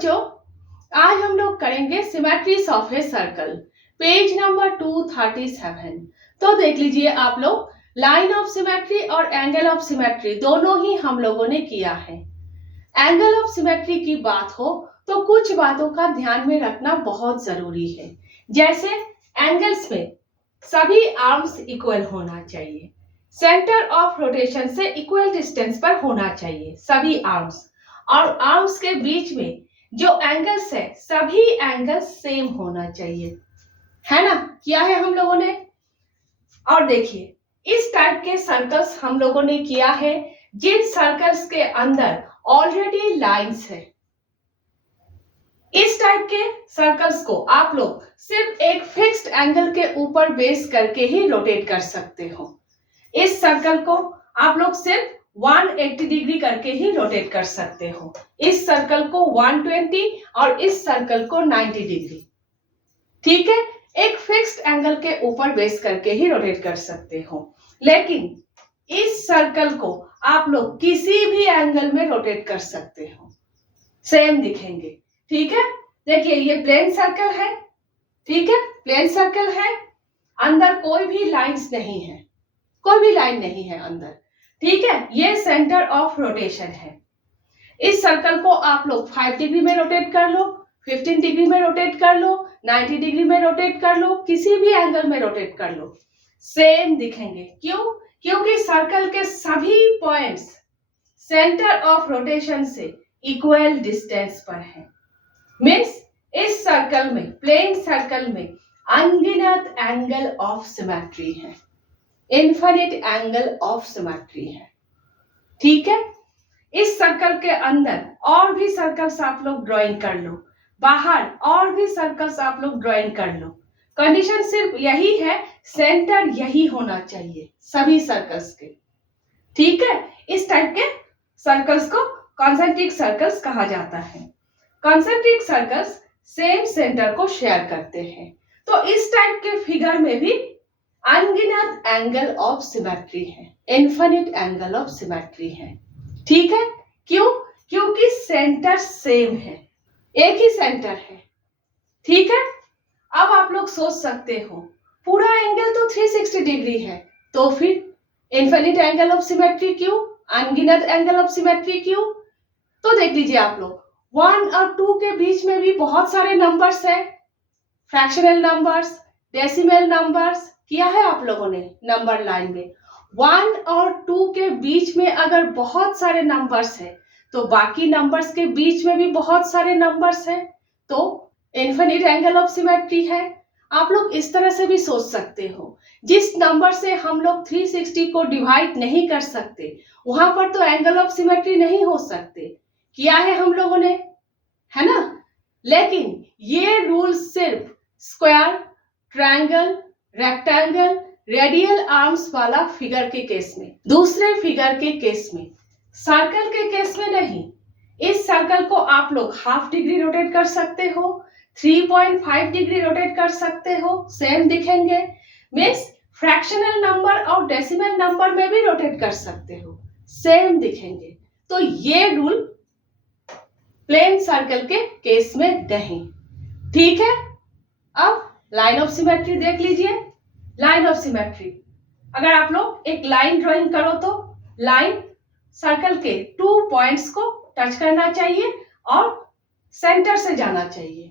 बच्चों, आज हम लोग करेंगे symmetries of a circle, page number 237। तो देख लीजिए आप लोग, लाइन ऑफ सिमेट्री और एंगल ऑफ सिमेट्री दोनों ही हम लोगों ने किया है। एंगल ऑफ सिमेट्री की बात हो तो कुछ बातों का ध्यान में रखना बहुत जरूरी है। जैसे एंगल्स में सभी आर्म्स इक्वल होना चाहिए, सेंटर ऑफ रोटेशन से इक्वल डिस्टेंस पर होना चाहिए सभी आर्म्स, और आर्म्स के बीच में जो एंगल्स है सभी एंगल्स सेम होना चाहिए, है ना। किया है हम लोगों ने। और देखिए, इस टाइप के सर्कल्स हम लोगों ने किया है जिन सर्कल्स के अंदर ऑलरेडी लाइंस है। इस टाइप के सर्कल्स को आप लोग सिर्फ एक फिक्स्ड एंगल के ऊपर बेस करके ही रोटेट कर सकते हो। इस सर्कल को आप लोग सिर्फ 180 डिग्री करके ही रोटेट कर सकते हो। इस सर्कल को 120 और इस सर्कल को 90 डिग्री, ठीक है। एक फिक्स्ड एंगल के ऊपर बेस करके ही रोटेट कर सकते हो, लेकिन इस सर्कल को आप लोग किसी भी एंगल में रोटेट कर सकते हो, सेम दिखेंगे, ठीक है। देखिए, ये प्लेन सर्कल है, ठीक है, प्लेन सर्कल है, अंदर कोई भी लाइंस नहीं है, कोई भी लाइन नहीं है अंदर, ठीक है। ये सेंटर ऑफ रोटेशन है। इस सर्कल को आप लोग 5 डिग्री में रोटेट कर लो, 15 डिग्री में रोटेट कर लो, 90 डिग्री में रोटेट कर लो, किसी भी एंगल में रोटेट कर लो, सेम दिखेंगे। क्यों? क्योंकि सर्कल के सभी पॉइंट्स सेंटर ऑफ रोटेशन से इक्वल डिस्टेंस पर है। मीन्स इस सर्कल में, प्लेन सर्कल में अनगिनत एंगल ऑफ सिमेट्री है, इनफिनिट एंगल ऑफ सिमेट्री है, ठीक है। इस सर्कल के अंदर और भी सर्कल्स आप लोग ड्राइंग कर लो, बाहर और भी सर्कल्स आप लोग ड्राइंग कर लो। कंडीशन सिर्फ यही है, सेंटर यही होना चाहिए सभी सर्कल्स के, ठीक है। इस टाइप के सर्कल्स को कॉन्सेंट्रिक सर्कल्स कहा जाता है। कॉन्सेंट्रिक सर्कल्स सेम सेंटर को शेयर करते हैं। तो इस टाइप के फिगर में भी अनगिनत एंगल ऑफ सिमेट्री है, इनफिनिट एंगल ऑफ सिमेट्री है, ठीक है। क्यों? क्योंकि सेंटर सेम है, एक ही सेंटर है, ठीक है। अब आप लोग सोच सकते हो, पूरा एंगल तो 360 डिग्री है, तो फिर इनफिनिट एंगल ऑफ सिमेट्री क्यों, अनगिनत एंगल ऑफ सिमेट्री क्यों? तो देख लीजिए आप लोग, 1 और 2 के बीच में भी बहुत सारे नंबर्स है, फ्रैक्शनल नंबर्स, डेसिमल नंबर्स। किया है आप लोगों ने नंबर लाइन में। 1 और 2 के बीच में अगर बहुत सारे नंबर्स है तो बाकी नंबर्स के बीच में भी बहुत सारे नंबर्स है, तो इनफिनिट एंगल ऑफ सिमेट्री है। आप लोग इस तरह से भी सोच सकते हो, जिस नंबर से हम लोग 360 को डिवाइड नहीं कर सकते वहां पर तो एंगल ऑफ सिमेट्री नहीं हो सकते। किया है हम लोगों ने, है ना। लेकिन ये रूल सिर्फ square, triangle, rectangle, radial arms वाला फिगर के केस में, दूसरे फिगर के केस में, सर्कल के केस में नहीं। इस सर्कल को आप लोग हाफ डिग्री रोटेट कर सकते हो, 3.5 डिग्री रोटेट कर सकते हो, सेम दिखेंगे। मीन्स फ्रैक्शनल नंबर और डेसिमल नंबर में भी रोटेट कर सकते हो, सेम दिखेंगे। तो ये रूल प्लेन सर्कल के केस में नहीं, ठीक है। अब लाइन ऑफ सिमेट्री देख लीजिए। लाइन ऑफ सिमेट्री, अगर आप लोग एक लाइन ड्राइंग करो तो लाइन सर्कल के 2 पॉइंट्स को टच करना चाहिए और सेंटर से जाना चाहिए,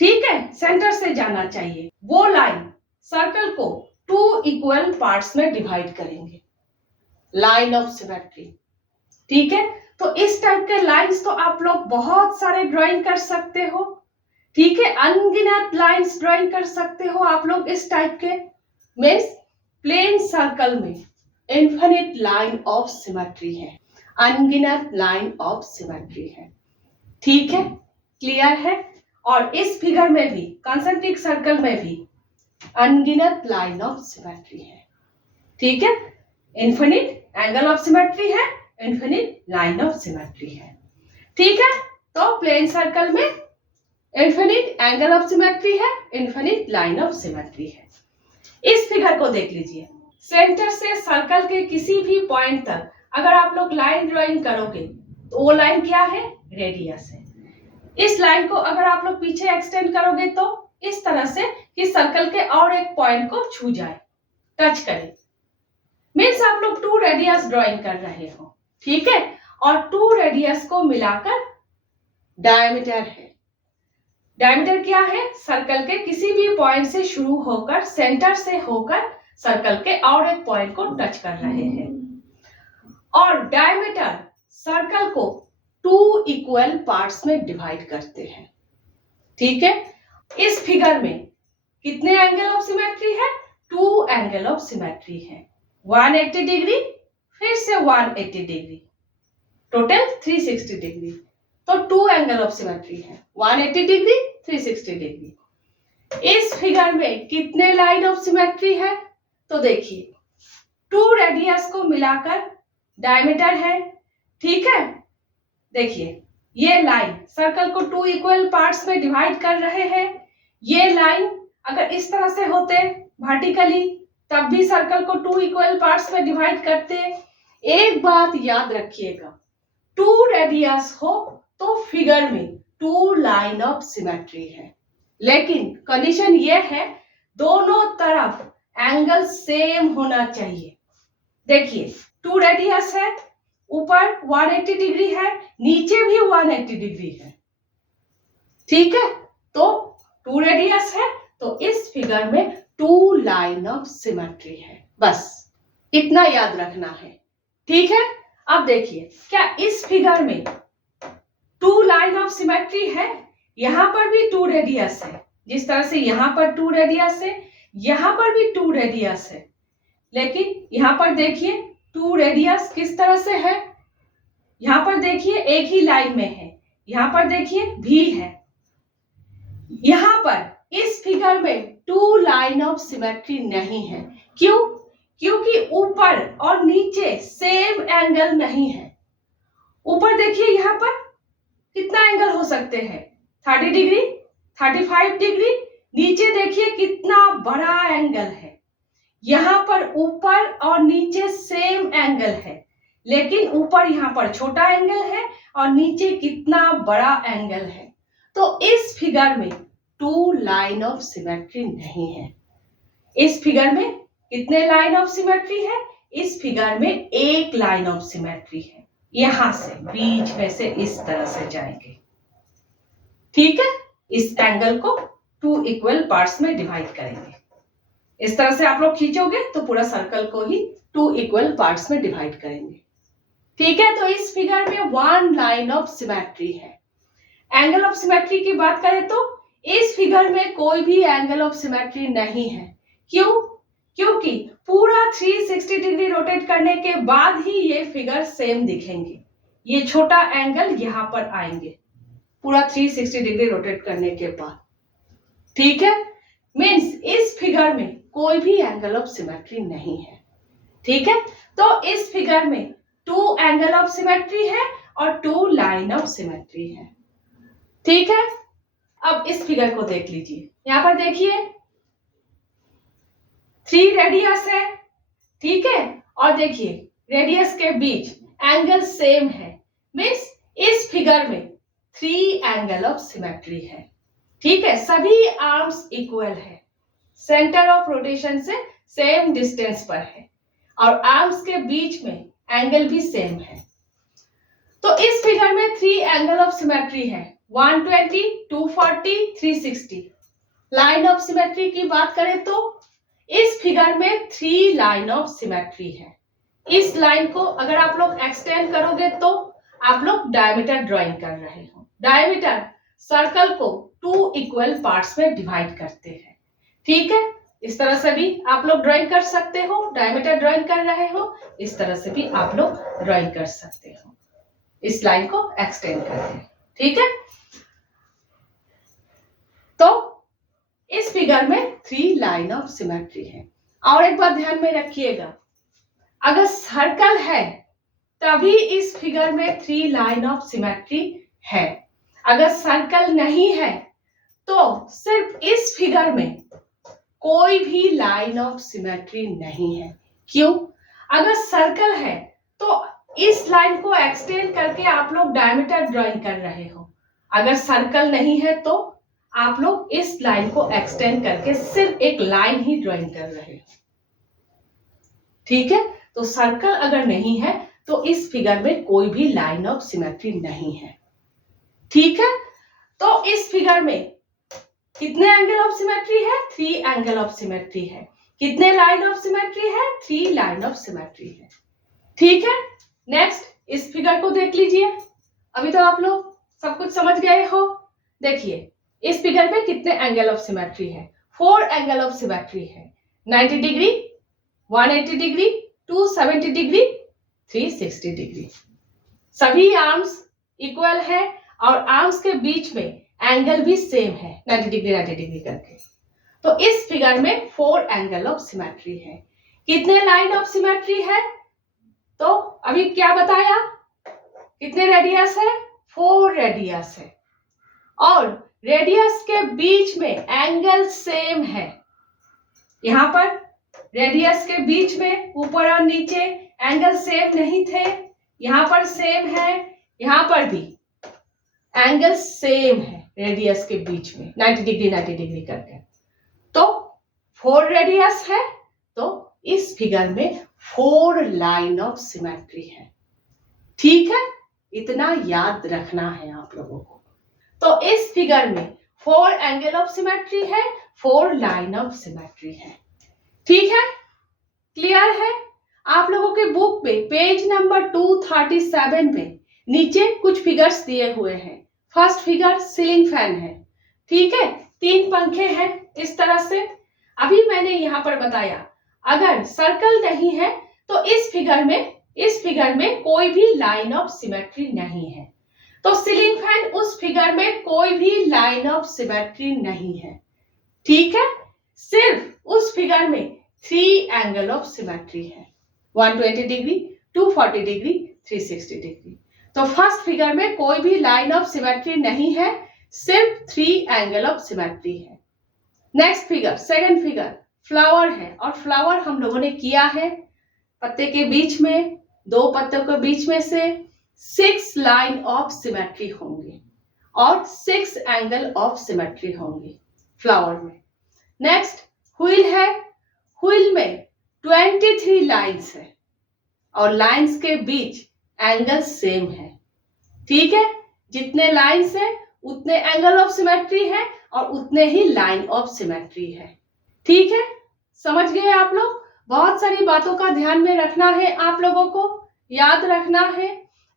ठीक है, सेंटर से जाना चाहिए। वो लाइन सर्कल को 2 इक्वल पार्ट्स में डिवाइड करेंगे, लाइन ऑफ सिमेट्री, ठीक है। तो इस टाइप के लाइंस तो आप लोग बहुत सारे ड्राइंग कर सकते हो, ठीक है, अनगिनत लाइंस ड्राइंग कर सकते हो आप लोग इस टाइप के। मीन्स प्लेन सर्कल में इनफिनिट लाइन ऑफ सिमेट्री है, अनगिनत लाइन ऑफ सिमेट्री है, ठीक है, क्लियर है। और इस फिगर में भी, कॉन्सेंट्रिक सर्कल में भी अनगिनत लाइन ऑफ सिमेट्री है, ठीक है। इनफिनिट एंगल ऑफ सिमेट्री है, इनफिनिट लाइन ऑफ सिमेट्री है, ठीक है। तो प्लेन सर्कल में इनफिनिट एंगल ऑफ सिमेट्री है, इनफिनिट लाइन ऑफ सिमेट्री है। इस फिगर को देख लीजिए, सेंटर से सर्कल के किसी भी पॉइंट तक अगर आप लोग लाइन ड्राइंग करोगे तो वो लाइन क्या है, रेडियस है। इस लाइन को अगर आप लोग पीछे एक्सटेंड करोगे तो इस तरह से कि सर्कल के और एक पॉइंट को छू जाए, टच करे। मीन्स आप लोग 2 रेडियस ड्राइंग कर रहे हो, ठीक है। और 2 रेडियस को मिलाकर डायमीटर है। डायमीटर क्या है? सर्कल के किसी भी पॉइंट से शुरू होकर, सेंटर से होकर सर्कल के और एक पॉइंट को टच कर रहे हैं। और डायमीटर सर्कल को 2 इक्वल पार्ट्स में डिवाइड करते हैं, ठीक है। इस फिगर में कितने एंगल ऑफ सिमेट्री है? 2 एंगल ऑफ सिमेट्री है। 180 डिग्री, फिर से 180 डिग्री, टोटल 360 डिग्री। तो 2 एंगल ऑफ सिमेट्री है, 180 डिग्री, 360 डिग्री। इस फिगर में कितने लाइन ऑफ सिमेट्री है? तो देखिए 2 रेडियस को मिलाकर डायमीटर है, ठीक है। देखिए ये लाइन सर्कल को 2 इक्वल पार्ट्स में डिवाइड कर रहे हैं। ये लाइन अगर इस तरह से होते वर्टिकली तब भी सर्कल को 2 इक्वल पार्ट्स में डिवाइड करते। एक बात याद रखिएगा, 2 रेडियस हो तो फिगर में 2 लाइन ऑफ सिमेट्री है, लेकिन कंडीशन ये है दोनों तरफ एंगल सेम होना चाहिए। देखिए 2 रेडियस है, ऊपर 180 डिग्री है, नीचे भी 180 डिग्री है, ठीक है। तो 2 रेडियस है तो इस फिगर में 2 लाइन ऑफ सिमेट्री है, बस इतना याद रखना है, ठीक है। अब देखिए क्या इस फिगर में 2 लाइन ऑफ सिमेट्री है? यहां पर भी 2 रेडियस है, जिस तरह से यहां पर 2 रेडियस है, यहां पर भी 2 रेडियस है, लेकिन यहां पर देखिए 2 रेडियस किस तरह से है। यहां पर देखिए एक ही लाइन में है, यहां पर देखिए भी है। यहां पर इस फिगर में 2 लाइन ऑफ सिमेट्री नहीं है। क्यों? क्योंकि ऊपर और नीचे सेम एंगल नहीं है। ऊपर देखिए यहां पर कितना एंगल हो सकते हैं? 30 डिग्री, 35 डिग्री। नीचे देखिए कितना बड़ा एंगल है। यहां पर ऊपर और नीचे सेम एंगल है, लेकिन ऊपर यहां पर छोटा एंगल है और नीचे कितना बड़ा एंगल है। तो इस फिगर में 2 लाइन ऑफ सिमेट्री नहीं है। इस फिगर में कितने लाइन ऑफ सिमेट्री है? इस फिगर में 1 लाइन ऑफ सिमेट्री है। यहां से बीच में से इस तरह से जाएंगे, ठीक है। इस एंगल को 2 इक्वल पार्ट्स में डिवाइड करेंगे। इस तरह से आप लोग खींचोगे तो पूरा सर्कल को ही 2 इक्वल पार्ट्स में डिवाइड करेंगे, ठीक है। तो इस फिगर में 1 लाइन ऑफ सिमेट्री है। एंगल ऑफ सिमेट्री की बात करें तो इस फिगर में कोई भी एंगल ऑफ सिमेट्री नहीं है। क्यों? क्योंकि पूरा 360 डिग्री रोटेट करने के बाद ही ये फिगर सेम दिखेंगे। ये छोटा एंगल यहां पर आएंगे पूरा 360 डिग्री रोटेट करने के बाद, ठीक है। मीन्स इस फिगर में कोई भी एंगल ऑफ सिमेट्री नहीं है, ठीक है। तो इस फिगर में 2 एंगल ऑफ सिमेट्री है और 2 लाइन ऑफ सिमेट्री है, ठीक है। अब इस फिगर को देख लीजिए, यहां पर देखिए 3 रेडियस है, ठीक है। और देखिए रेडियस के बीच एंगल सेम है, मीन्स इस फिगर में 3 एंगल ऑफ सिमेट्री है, ठीक है। सभी आर्म्स इक्वल है, सेंटर ऑफ रोटेशन से सेम डिस्टेंस पर है और आर्म्स के बीच में एंगल भी सेम है। तो इस फिगर में 3 एंगल ऑफ सिमेट्री है, 120, 240, 360। लाइन ऑफ सिमेट्री की बात करें तो इस फिगर में 3 लाइन ऑफ सिमेट्री है। इस लाइन को अगर आप लोग एक्सटेंड करोगे तो आप लोग डायमीटर ड्राइंग कर रहे हो। डायमीटर सर्कल को 2 इक्वल पार्ट्स में डिवाइड करते हैं, ठीक है। इस तरह से भी आप लोग ड्राइंग कर सकते हो, डायमीटर ड्राइंग कर रहे हो, इस तरह से भी आप लोग ड्राइंग कर सकते हो। इस लाइन को एक्सटेंड करके, ठीक है। तो इस फिगर में 3 लाइन ऑफ सिमेट्री है। और एक बात ध्यान में रखिएगा, अगर सर्कल है तभी इस फिगर में 3 लाइन ऑफ सिमेट्री है। अगर सर्कल नहीं है तो सिर्फ इस फिगर में कोई भी लाइन ऑफ सिमेट्री नहीं है। क्यों? अगर सर्कल है तो इस लाइन को एक्सटेंड करके आप लोग डायमीटर ड्राइंग कर रहे हो। अगर सर्कल नहीं है तो आप लोग इस लाइन को एक्सटेंड करके सिर्फ एक लाइन ही ड्राइंग कर रहे हो। ठीक है, तो सर्कल अगर नहीं है तो इस फिगर में कोई भी लाइन ऑफ सिमेट्री नहीं है। ठीक है, तो इस फिगर में कितने एंगल ऑफ सिमेट्री है? 3 एंगल ऑफ सिमेट्री है। कितने लाइन ऑफ सिमेट्री है? 3 लाइन ऑफ सिमेट्री है। ठीक है, नेक्स्ट इस फिगर को देख लीजिए। अभी तो आप लोग सब कुछ समझ गए हो। देखिए इस फिगर में कितने एंगल ऑफ सिमेट्री है? 4 एंगल ऑफ सिमेट्री है। 90 डिग्री, 180 डिग्री, 270 डिग्री, 360 डिग्री। सभी आर्म्स इक्वल है और आर्म्स के बीच में एंगल भी सेम है, 90 डिग्री करके। तो इस फिगर में 4 एंगल ऑफ सिमेट्री है। कितने लाइन ऑफ सिमेट्री है? तो अभी क्या बताया, कितने रेडियस है? 4 रेडियस है और रेडियस के बीच में एंगल सेम है। यहां पर रेडियस के बीच में ऊपर और नीचे एंगल सेम नहीं थे, यहां पर सेम है, यहां पर भी एंगल सेम है रेडियस के बीच में, 90 डिग्री करके। तो 4 रेडियस है, तो इस फिगर में 4 लाइन ऑफ सिमेट्री है। ठीक है, इतना याद रखना है आप लोगों को। तो इस फिगर में 4 एंगल ऑफ सिमेट्री है, 4 लाइन ऑफ सिमेट्री है। ठीक है, क्लियर है? आप लोगों के बुक में पेज नंबर 237 में नीचे कुछ फिगर्स दिए हुए हैं। फर्स्ट फिगर सीलिंग फैन है। ठीक है, 3 पंखे हैं इस तरह से। अभी मैंने यहाँ पर बताया अगर सर्कल नहीं है तो इस फिगर में कोई भी लाइन ऑफ सिमेट्री नहीं है। तो सीलिंग फैन उस फिगर में कोई भी लाइन ऑफ सिमेट्री नहीं है। ठीक है, सिर्फ उस फिगर में 3 एंगल ऑफ सिमेट्री है, 120 डिग्री, 240 डिग्री, 360 डिग्री। तो फर्स्ट फिगर में कोई भी लाइन ऑफ सिमेट्री नहीं है, सिर्फ 3 एंगल ऑफ सिमेट्री है। Next figure, second figure, flower है और फ्लावर हम लोगों ने किया है। पत्ते के बीच में, 2 पत्तों के बीच में से 6 लाइन ऑफ सिमेट्री होंगे और 6 एंगल ऑफ सिमेट्री होंगे फ्लावर में। नेक्स्ट व्हील है, व्हील में 23 लाइन्स है और लाइन्स के बीच एंगल सेम है। ठीक है, जितने लाइन्स है उतने एंगल ऑफ सिमेट्री है और उतने ही लाइन ऑफ सिमेट्री है। ठीक है, समझ गए आप लोग? बहुत सारी बातों का ध्यान में रखना है, आप लोगों को याद रखना है।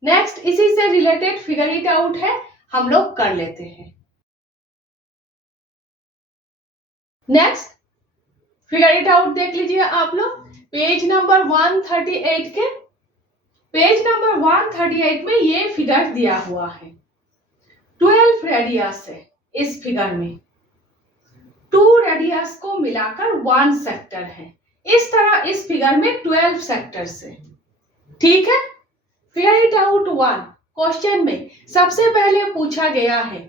नेक्स्ट इसी से रिलेटेड फिगर इट आउट है, हम लोग कर लेते हैं। नेक्स्ट फिगर इट आउट देख लीजिए आप लोग, पेज नंबर 138 के पेज नंबर 138 में ये फिगर दिया हुआ है। 12 रेडियस है इस फिगर में, 2 रेडियस को मिलाकर 1 सेक्टर है। इस तरह इस फिगर में 12 सेक्टर्स है। ठीक है, फिगर इट आउट 1 क्वेश्चन में सबसे पहले पूछा गया है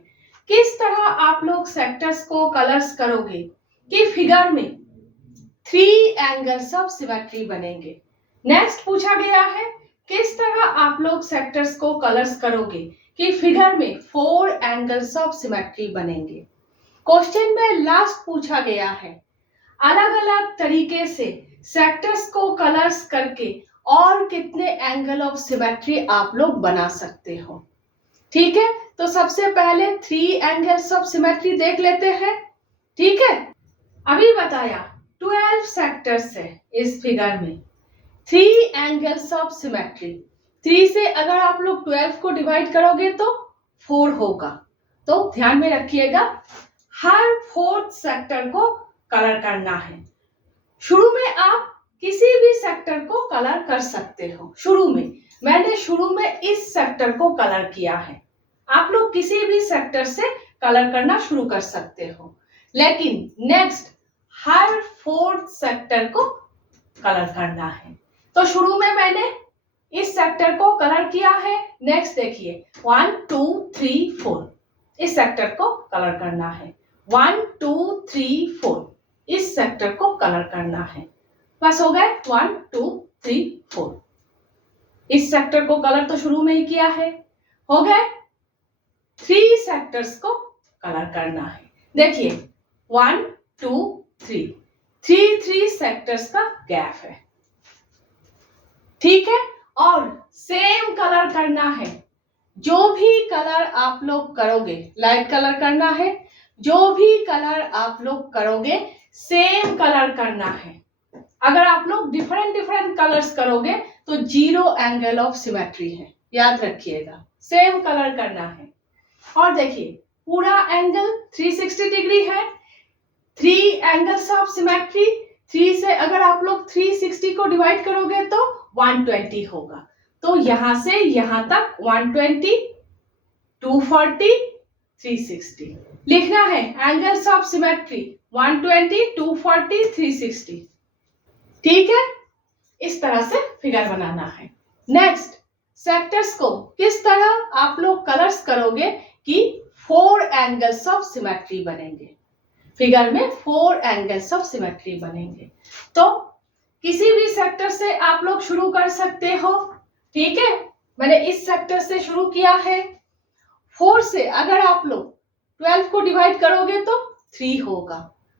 किस तरह आप लोग सेक्टर्स को कलर्स करोगे कि फिगर में 3 एंगल्स ऑफ सिमेट्री बनेंगे। नेक्स्ट पूछा गया है किस तरह आप लोग सेक्टर्स को कलर्स करोगे कि फिगर में 4 एंगल्स ऑफ सिमेट्री बनेंगे। क्वेश्चन में लास्ट पूछा गया है अलग अलग तरीके से सेक्टर्स को कलर्स करके और कितने एंगल ऑफ सिमेट्री आप लोग बना सकते हो। ठीक है, तो सबसे पहले 3 एंगल्स ऑफ सिमेट्री देख लेते हैं। ठीक है, अभी बताया 12 सेक्टर्स है इस फिगर में, 3 एंगल्स ऑफ सिमेट्री। 3 से अगर आप लोग 12 को डिवाइड करोगे तो 4 होगा। तो ध्यान में रखिएगा हर 4th सेक्टर को कलर करना है। शुरू में आप किसी भी सेक्टर को कलर कर सकते हो। मैंने शुरू में इस सेक्टर को कलर किया है। आप लोग किसी भी सेक्टर से कलर करना शुरू कर सकते हो, लेकिन नेक्स्ट हर 4th सेक्टर को कलर करना है। तो शुरू में मैंने इस सेक्टर को कलर किया है। नेक्स्ट देखिए 1 2 3 4 इस सेक्टर को कलर करना है। 1 2 3 4 इस सेक्टर को कलर करना है। बस हो गए 1 2 3 4। इस सेक्टर को कलर तो शुरू में ही किया है, हो गए। 3 सेक्टर्स को कलर करना है। देखिए 1 2 3 3 सेक्टर्स का गैप है, ठीक है। और सेम कलर करना है, जो भी कलर आप लोग करोगे, लाइट कलर करना है, जो भी कलर आप लोग करोगे सेम कलर करना है। अगर आप लोग डिफरेंट डिफरेंट कलर्स करोगे तो जीरो एंगल ऑफ सिमेट्री है, याद रखिएगा। सेम कलर करना है। और देखिए पूरा एंगल 360 डिग्री है, 3 एंगल्स ऑफ सिमेट्री, 3 से अगर आप लोग 360 को डिवाइड करोगे तो 120 होगा। तो यहां से यहां तक 120, 240, 360 लिखना है। एंगल्स ऑफ सिमेट्री 120, 240, 360, ठीक है। इस तरह से फिगर बनाना है। नेक्स्ट, सेक्टर्स को किस तरह आप लोग कलर्स करोगे कि 4 एंगल्स ऑफ सिमेट्री बनेंगे। फिगर में 4 एंगल्स ऑफ सिमेट्री बनेंगे। तो किसी भी सेक्टर से आप लोग शुरू कर सकते हो, ठीक है। मैंने इस सेक्टर से शुरू किया है। 4 से अगर आप लोग 12 को डिवाइड करोगे तो 3 होगा।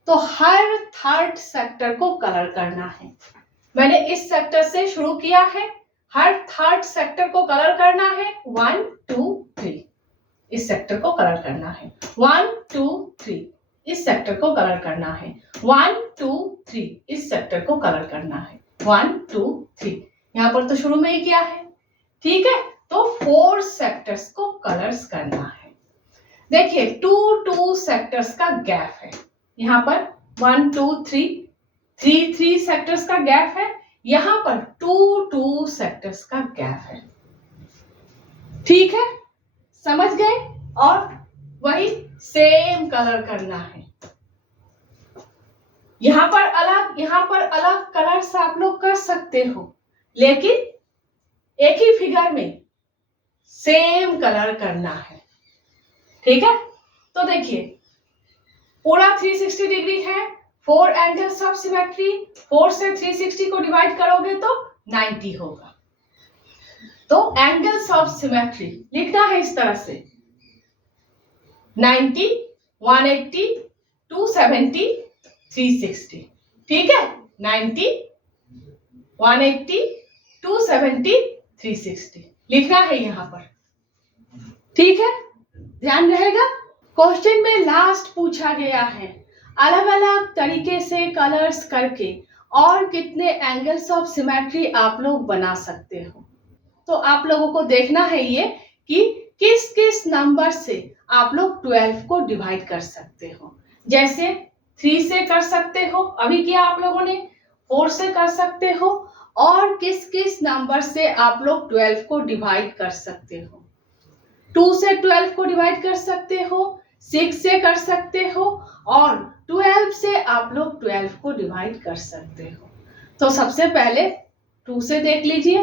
तो हर थर्ड सेक्टर को कलर करना है। मैंने इस सेक्टर से शुरू किया है, हर थर्ड सेक्टर को कलर करना है। 1 2 3 इस सेक्टर को कलर करना है। 1 2 3 इस सेक्टर को कलर करना है। 1 2 3 इस सेक्टर को कलर करना है। 1 2 3 यहां पर तो शुरू में ही किया है, ठीक है। तो 4 सेक्टर्स को कलर्स करना है। देखिए 2 सेक्टर्स का गैप है। यहां पर 1 2 3 सेक्टर्स का गैप है। यहां पर 2 सेक्टर्स का गैप है, ठीक है। समझ गए। और वही सेम कलर करना है। यहां पर अलग कलर्स आप लोग कर सकते हो, लेकिन एक ही फिगर में सेम कलर करना है, ठीक है। तो देखिए पूरा 360 डिग्री है, 4 एंगल्स ऑफ सिमेट्री, 4 से 360 को डिवाइड करोगे तो 90 होगा। तो एंगल्स ऑफ सिमेट्री लिखना है इस तरह से 90, 180, 270, 360, ठीक है। 90, 180, 270, 360 लिखना है यहां पर, ठीक है। ध्यान रहेगा। क्वेश्चन में लास्ट पूछा गया है अलग अलग तरीके से कलर्स करके और कितने एंगल्स ऑफ सिमेट्री आप लोग बना सकते हो। तो आप लोगों को देखना है ये कि किस किस नंबर से आप लोग 12 को डिवाइड कर सकते हो। जैसे 3 से कर सकते हो, अभी किया आप लोगों ने, 4 से कर सकते हो, और किस किस नंबर से आप लोग 12 को डिवाइड कर सकते हो। 2 से 12 को डिवाइड कर सकते हो, 6 से कर सकते हो, और 12 से आप लोग 12 को डिवाइड कर सकते हो। तो सबसे पहले 2 से देख लीजिए।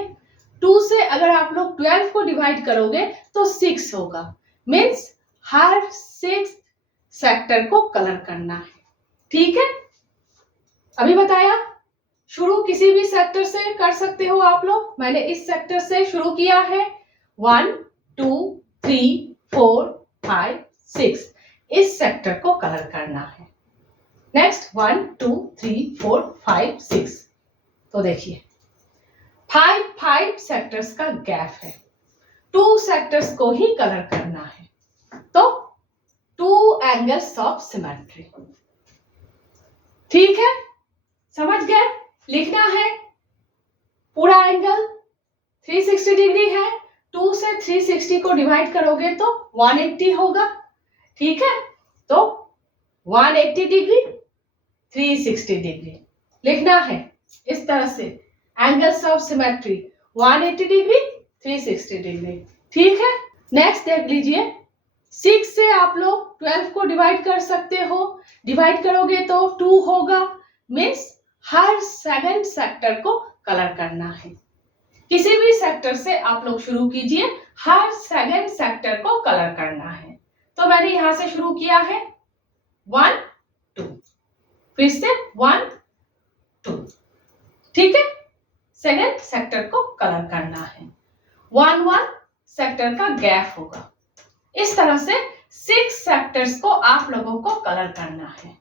2 से अगर आप लोग 12 को डिवाइड करोगे तो 6 होगा। मीन्स हर 6 सेक्टर को कलर करना है, ठीक है। अभी बताया शुरू किसी भी सेक्टर से कर सकते हो आप लोग। मैंने इस सेक्टर से शुरू किया है। 1 2 3 4 5 6 इस सेक्टर को कलर करना है। नेक्स्ट 1 2 3 4 5 6। तो देखिए 5 सेक्टर्स का गैप है, 2 सेक्टर्स को ही कलर करना है। तो 2 एंगल्स ऑफ सिमेट्री, ठीक है। समझ गए। लिखना है पूरा एंगल 360 डिग्री है, 2 से 360 को डिवाइड करोगे तो 180 होगा, ठीक है। तो 180 डिग्री 360 डिग्री लिखना है इस तरह से। Angles of symmetry 180 degree 360 degree, ठीक है। नेक्स्ट देख लीजिए 6 से आप लोग 12 को डिवाइड कर सकते हो। डिवाइड करोगे तो 2 होगा। मीन्स हर 7 सेक्टर को कलर करना है। किसी भी सेक्टर से आप लोग शुरू कीजिए, हर 7 सेक्टर को कलर करना है। तो मैंने यहां से शुरू किया है 1 2, फिर से 1 2, ठीक है। 7 सेक्टर को कलर करना है। 1 1 सेक्टर का गैप होगा। इस तरह से 6 सेक्टर्स को आप लोगों को कलर करना है।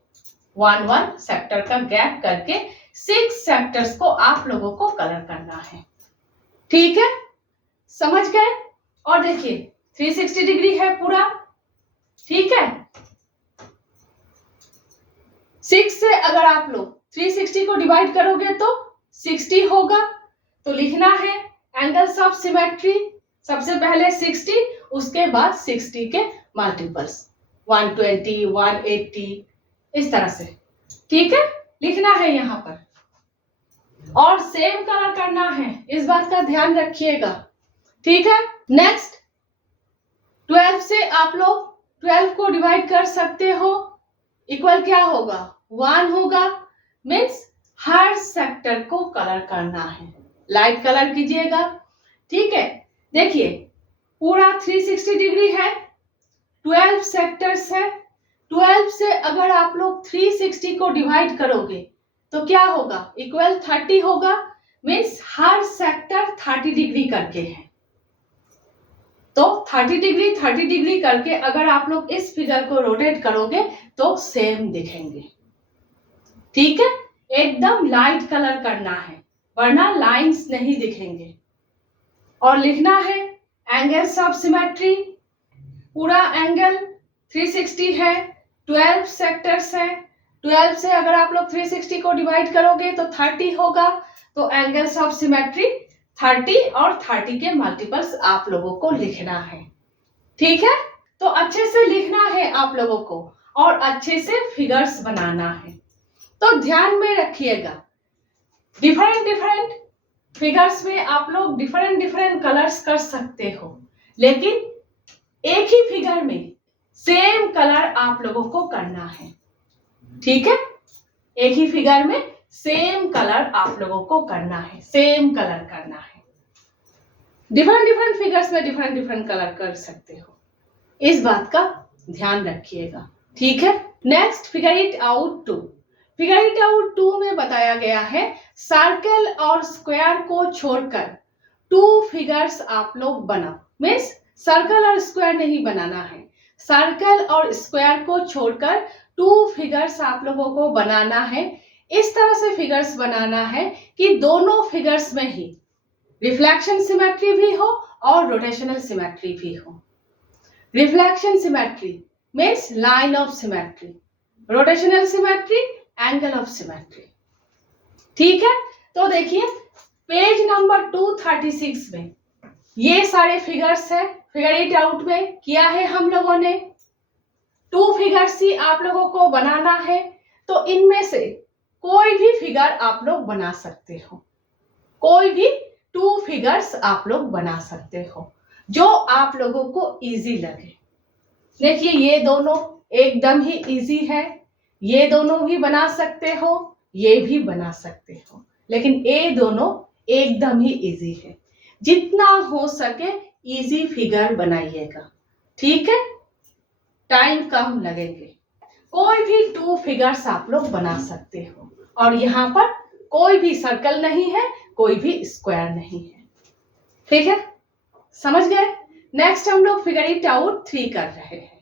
1 सेक्टर का गैप करके 6 सेक्टर्स को आप लोगों को कलर करना है। ठीक है, समझ गए? और देखिए 360 डिग्री है पूरा, ठीक है। 6 से अगर आप लोग 360 को डिवाइड करोगे तो 60 होगा। तो लिखना है एंगल्स ऑफ सिमेट्री, सबसे पहले 60, उसके बाद 60 के मल्टीपल्स 120, 180, इस तरह से। ठीक है, लिखना है यहाँ पर और सेम कलर करना है, इस बात का ध्यान रखिएगा। ठीक है, नेक्स्ट 12 से आप लोग 12 को डिवाइड कर सकते हो, इक्वल क्या होगा 1 होगा। मीन्स हर सेक्टर को कलर करना है, लाइट कलर कीजिएगा। ठीक है, देखिए पूरा 360 डिग्री है, 12 सेक्टर्स है। 12 से अगर आप लोग 360 को डिवाइड करोगे तो क्या होगा, इक्वल 30 होगा। मीन्स हर सेक्टर 30 डिग्री करके है। तो 30 डिग्री करके अगर आप लोग इस फिगर को रोटेट करोगे तो सेम दिखेंगे। ठीक है, एकदम लाइट कलर करना है वरना लाइंस नहीं दिखेंगे। और लिखना है एंगल्स ऑफ सिमेट्री, पूरा एंगल 360 है, 12 सेक्टर्स है। 12 से अगर आप लोग 360 को डिवाइड करोगे तो 30 होगा। तो एंगल्स ऑफ सिमेट्री 30 और 30 के मल्टीपल्स आप लोगों को लिखना है। ठीक है, तो अच्छे से लिखना है आप लोगों को और अच्छे से फिगर्स बनाना है। तो ध्यान में रखिएगा, डिफरेंट फिगर्स में आप लोग डिफरेंट कलर्स कर सकते हो, लेकिन एक ही फिगर में सेम कलर आप लोगों को करना है। ठीक है, एक ही फिगर में सेम कलर आप लोगों को करना है, सेम कलर करना है। डिफरेंट फिगर्स में डिफरेंट कलर कर सकते हो, इस बात का ध्यान रखिएगा। ठीक है, next figure it out 2। Figure it out 2 में बताया गया है सर्कल और स्क्वायर को छोड़कर 2 फिगर्स आप लोग बनाओ। मीन्स सर्कल और स्क्वायर नहीं बनाना है, सर्कल और स्क्वायर को छोड़कर 2 फिगर्स आप लोगों को बनाना है। इस तरह से फिगर्स बनाना है कि दोनों फिगर्स में ही रिफ्लेक्शन सिमेट्री भी हो और रोटेशनल सिमेट्री भी हो। Reflection symmetry means line of symmetry, rotational symmetry angle of symmetry. ठीक है, तो देखिए पेज नंबर 236 में ये सारे फिगर्स है। फिगर इट आउट में किया है हम लोगों ने, 2 फिगर्स ही आप लोगों को बनाना है। तो इनमें से कोई भी फिगर आप लोग बना सकते हो, कोई भी 2 फिगर्स आप लोग बना सकते हो जो आप लोगों को इजी लगे। देखिए ये दोनों एकदम ही इजी है, ये दोनों भी बना सकते हो, ये भी बना सकते हो, लेकिन ये दोनों एकदम ही इजी है। जितना हो सके इजी फिगर बनाइएगा। ठीक है, टाइम कम लगेंगे। कोई भी 2 फिगर्स आप लोग बना सकते हो और यहाँ पर कोई भी सर्कल नहीं है, कोई भी स्क्वायर नहीं है। ठीक है, समझ गए? नेक्स्ट हम लोग फिगर इट आउट 3 कर रहे हैं।